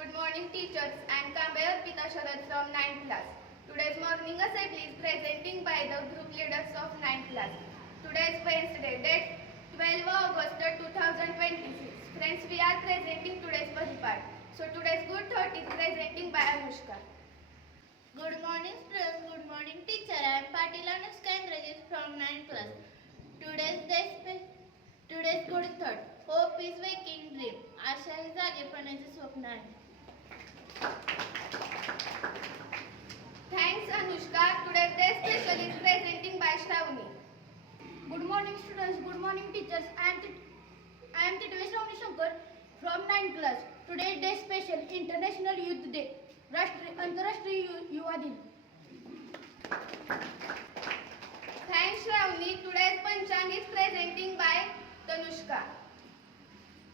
Good morning teachers. I am Kambe Arpita Sharad from 9th class. Today's morning assembly is presenting by the group leaders of 9th class. Today is Wednesday, date 12 August 2026. Friends, we are presenting today's part. So today's good thought is presenting by Anushka. Good morning students, good morning teacher. I am Patil Anushka Indrajit from 9th class. Today's good thought. Hope is waking dream. आशा ही जागेपणाचे स्वप्न आहे. Thanks Anushka. Today's day special is presenting by Shravani. Good morning students, good morning teachers. I am Titwe Shravani Shankar from 9th class. Today's day special International Youth Day. अंतरराष्ट्रीय युवा दिन. Thanks Shravani. Today's Panchang is presenting by Tanushka.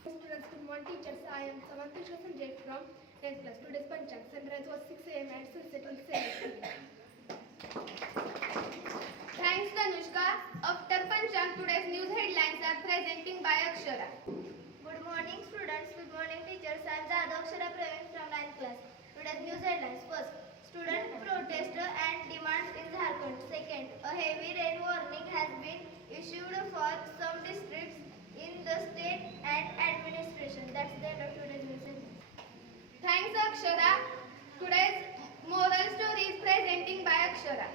Students, good morning teachers. I am Savantisha Sanjay from 10th class. Today's Panchang. Sunrise was 6 a.m. and sunset was 7 p.m. Thanks Tanushka. After Panchang, today's news headlines are presenting by Akshara. Good morning students, good morning teachers. I am Jadhav Akshara Praveen from 9th class. Today's news headlines. First, student protest and demands in Jharkhand. Second, a heavy rain warning has been issued for some districts in the state and administration. That's the end of today's news headlines. Thanks Akshara. Today's moral story is presenting by Akshara.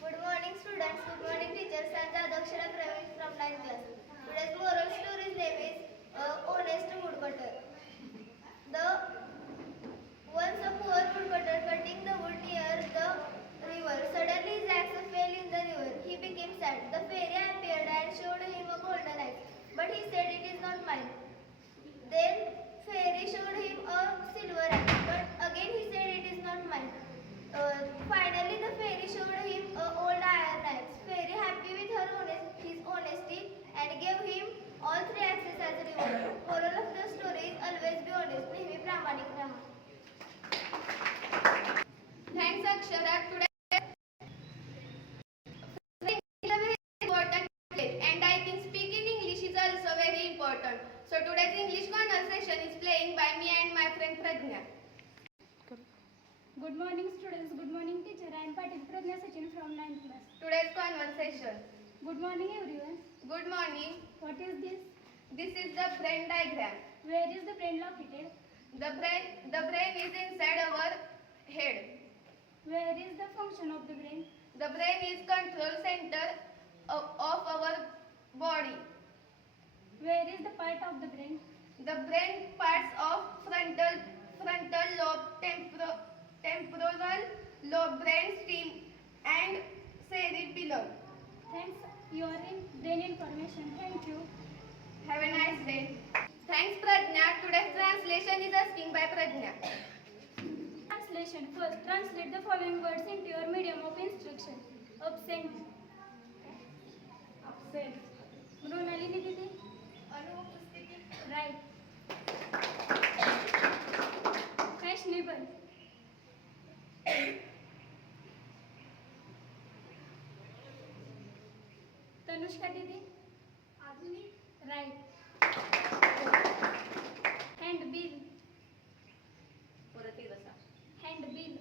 Good morning students, good morning teachers. I am Jadhav Akshara Praveen from 9th class. Today's moral story's name is Honest Woodcutter. Once a poor woodcutter cutting the wood near the river. Suddenly his axe fell in the river. He became sad. The fairy appeared and showed him a golden axe. But he said, "It is not mine." Then fairy showed him a silver axe. But again he said, "It is not mine." Finally the fairy showed him an old iron axe. Fairy, happy with his honesty, and gave him all three axes as a reward. Moral of the story is always be honest. नेहमी प्रामाणिक राहा. Thanks Akshara. Today is a very important place, and I think speaking English is also very important. So today's English conversation is playing by me and my friend Prajna. Good morning students, good morning teacher. I am Patil Prajna Sachin from 9th class. Today's conversation. Good morning everyone. Good morning. What is this? This is the brain diagram. Where is the brain located? The brain is inside our head. Where is the function of the brain? The brain is control center of our body. Where is the part of the brain? The brain parts of frontal lobe, temporal lobe, brain stem and cerebellum. Thanks your brain information. Thank you. Have a nice day. Thanks Prajna. Today's translation is asking by Prajna. Translation. First, translate the following words into your medium of instruction. Absent. Mrunalini Didi. Right. Fashionable. Tanushka Didi. Right. Handbill. Handbill.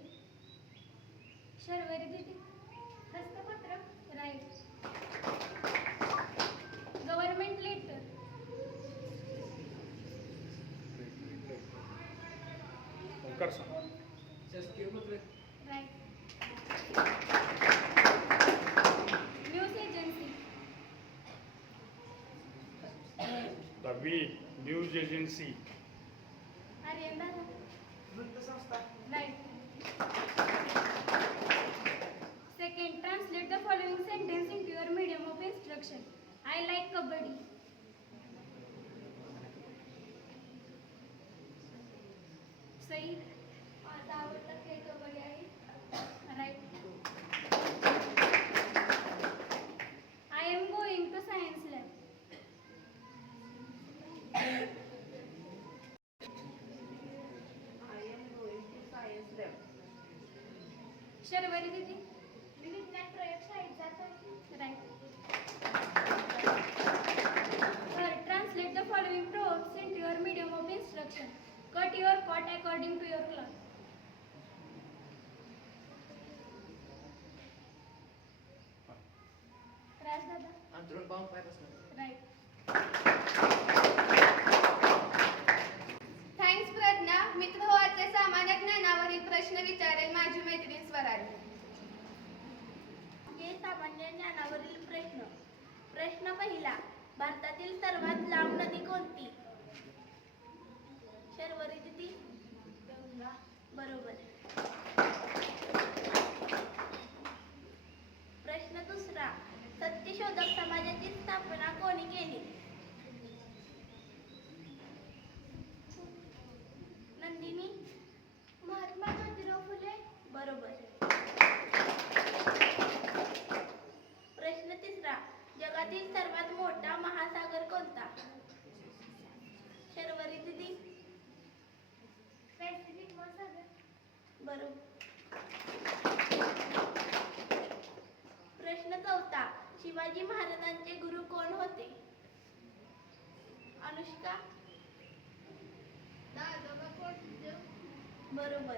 Sharvari Didi. Hastapatra. Right. Government letter. Right. News agency. The V News Agency. Arianda. Right. Second, translate the following sentence into your medium of instruction. I like kabaddi. सही. माझा आवडता खेळ कबड्डी आहे. Right. I am going to science lab. Sharvari दीदी. मी विज्ञान प्रयोगशाळेत जात आहे. Right. Third, translate the following proverbs into your medium of instruction. instruction. Cut your coat according to your cloth. Raj dada. अंथरूण पाहून पाय बसणार. Right. थँक्स प्रज्ञा. मित्र हो, आजचे सामान्य ज्ञानावरील प्रश्न विचारेल माझी मैत्रीण स्वराली. हे सामान्य ज्ञानावरील प्रश्न. प्रश्न पहिला. भारतातील सर्वात लांब नदी कोणती? शर्वरी दिदी. गंगा. बरोबर. प्रश्न दुसरा. सत्यशोधक समाजाची स्थापना कोणी केली? नंदिनी. महात्मा ज्योतिराव फुले. बरोबर. प्रश्न तिसरा. जगातील सर्वात मोठा महासागर कोणता? शर्वरी दिदी. पॅसिफिक महासागर. बरोबर. प्रश्न चौथा. शिवाजी महाराजांचे गुरु कोण होते? अनुष्का. बरोबर.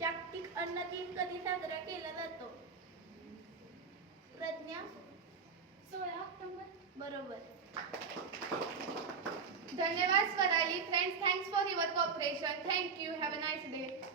जागतिक अन्न दिन कधी साजरा केला जातो? प्रज्ञा. 16 ऑक्टोबर. बरोबर. धन्यवाद Swarali. Friends, thanks for your cooperation. Thank you. Have a nice day.